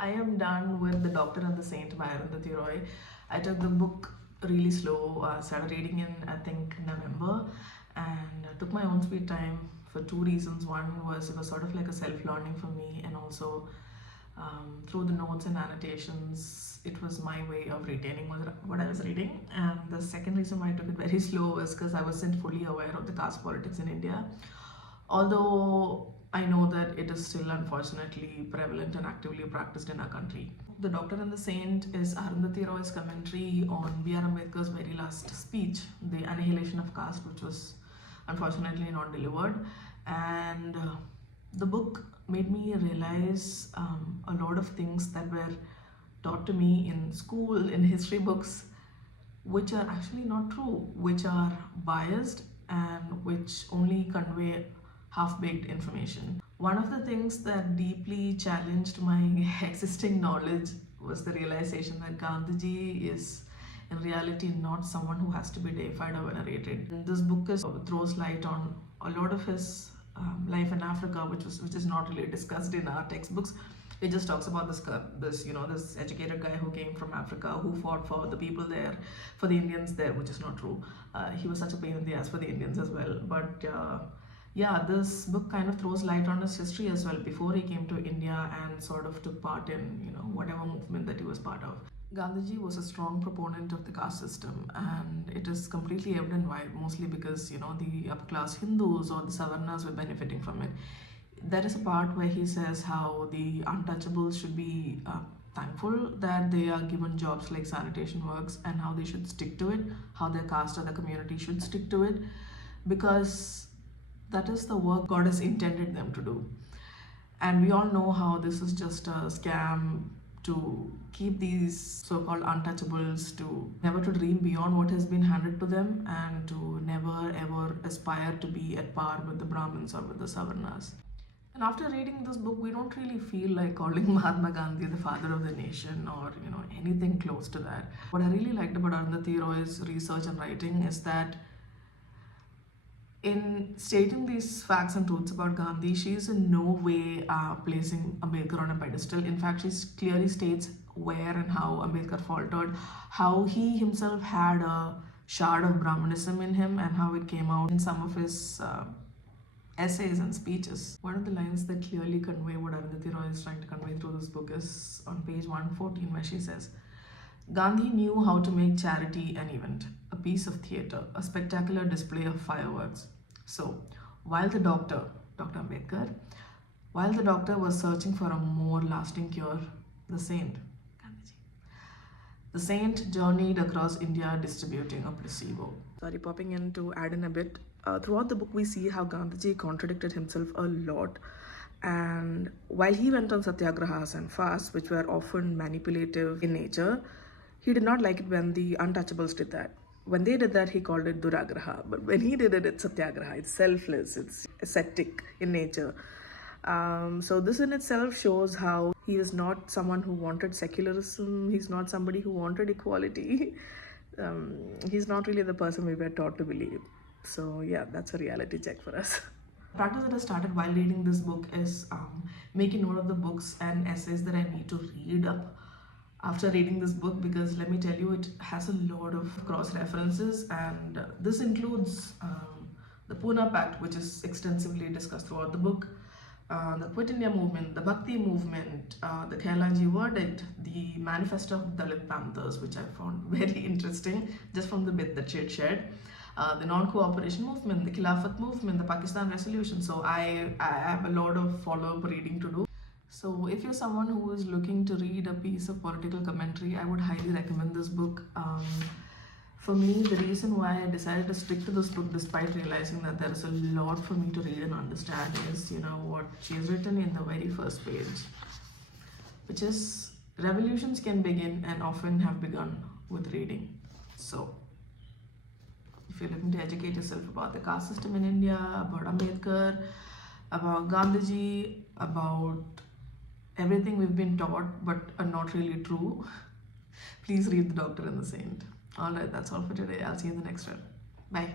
I am done with The Doctor and the Saint by Arundhati Roy. I took the book really slow, started reading in I think November, and took my own sweet time for two reasons. One was it was sort of like a self-learning for me, and also through the notes and annotations, it was my way of retaining what I was reading. And the second reason why I took it very slow was because I wasn't fully aware of the caste politics in India. Although I know that it is still unfortunately prevalent and actively practiced in our country. The Doctor and the Saint is Arundhati Roy's commentary on B.R. Ambedkar's very last speech, the annihilation of caste, which was unfortunately not delivered. And the book made me realize a lot of things that were taught to me in school, in history books, which are actually not true, which are biased and which only convey half-baked information. One of the things that deeply challenged my existing knowledge was the realization that Gandhiji is in reality not someone who has to be deified or venerated. And this book throws light on a lot of his life in Africa, which is not really discussed in our textbooks. It just talks about this educated guy who came from Africa, who fought for the people there, for the Indians there, which is not true. He was such a pain in the ass for the Indians as well. But yeah, this book kind of throws light on his history as well before he came to India and sort of took part in whatever movement that he was part of. Gandhiji was a strong proponent of the caste system, and it is completely evident why. Mostly because the upper class Hindus or the Savarnas were benefiting from it. There is a part where he says how the untouchables should be thankful that they are given jobs like sanitation works, and how they should stick to it, how their caste or the community should stick to it, because that is the work God has intended them to do. And we all know how this is just a scam to keep these so-called untouchables to never to dream beyond what has been handed to them, and to never ever aspire to be at par with the Brahmins or with the Savarnas. And after reading this book, we don't really feel like calling Mahatma Gandhi the father of the nation, or anything close to that. What I really liked about Arundhati Roy's research and writing is that in stating these facts and truths about Gandhi, she is in no way placing Ambedkar on a pedestal. In fact, she clearly states where and how Ambedkar faltered, how he himself had a shard of Brahmanism in him, and how it came out in some of his essays and speeches. One of the lines that clearly convey what Arundhati Roy is trying to convey through this book is on page 114, where she says, Gandhi knew how to make charity an event, a piece of theatre, a spectacular display of fireworks. So, while the Dr. Ambedkar, while the doctor was searching for a more lasting cure, the saint, Gandhiji, the saint journeyed across India distributing a placebo. Sorry, popping in to add in a bit. Throughout the book, we see how Gandhiji contradicted himself a lot. And while he went on satyagrahas and fasts, which were often manipulative in nature, he did not like it when the untouchables did that. When they did that, he called it duragraha. But when he did it, it's satyagraha. It's selfless. It's ascetic in nature. So this in itself shows how he is not someone who wanted secularism. He's not somebody who wanted equality. He's not really the person we were taught to believe. So yeah, that's a reality check for us. The practice that I started while reading this book is making note of the books and essays that I need to read up after reading this book, because let me tell you, it has a lot of cross references, and this includes the Pune Pact, which is extensively discussed throughout the book, the Quit India movement, the Bhakti movement, the Kailanji verdict, the manifesto of Dalit Panthers, which I found very interesting just from the bit that she had shared, the non-cooperation movement, the Khilafat movement, the Pakistan resolution. So I have a lot of follow-up reading to do. So if you're someone who is looking to read a piece of political commentary, I would highly recommend this book. For me, the reason why I decided to stick to this book despite realizing that there is a lot for me to read and understand is, what she has written in the very first page, which is, revolutions can begin and often have begun with reading. So if you're looking to educate yourself about the caste system in India, about Ambedkar, about Gandhiji, about everything we've been taught but are not really true, please read The Doctor and the Saint. Alright, that's all for today. I'll see you in the next one. Bye.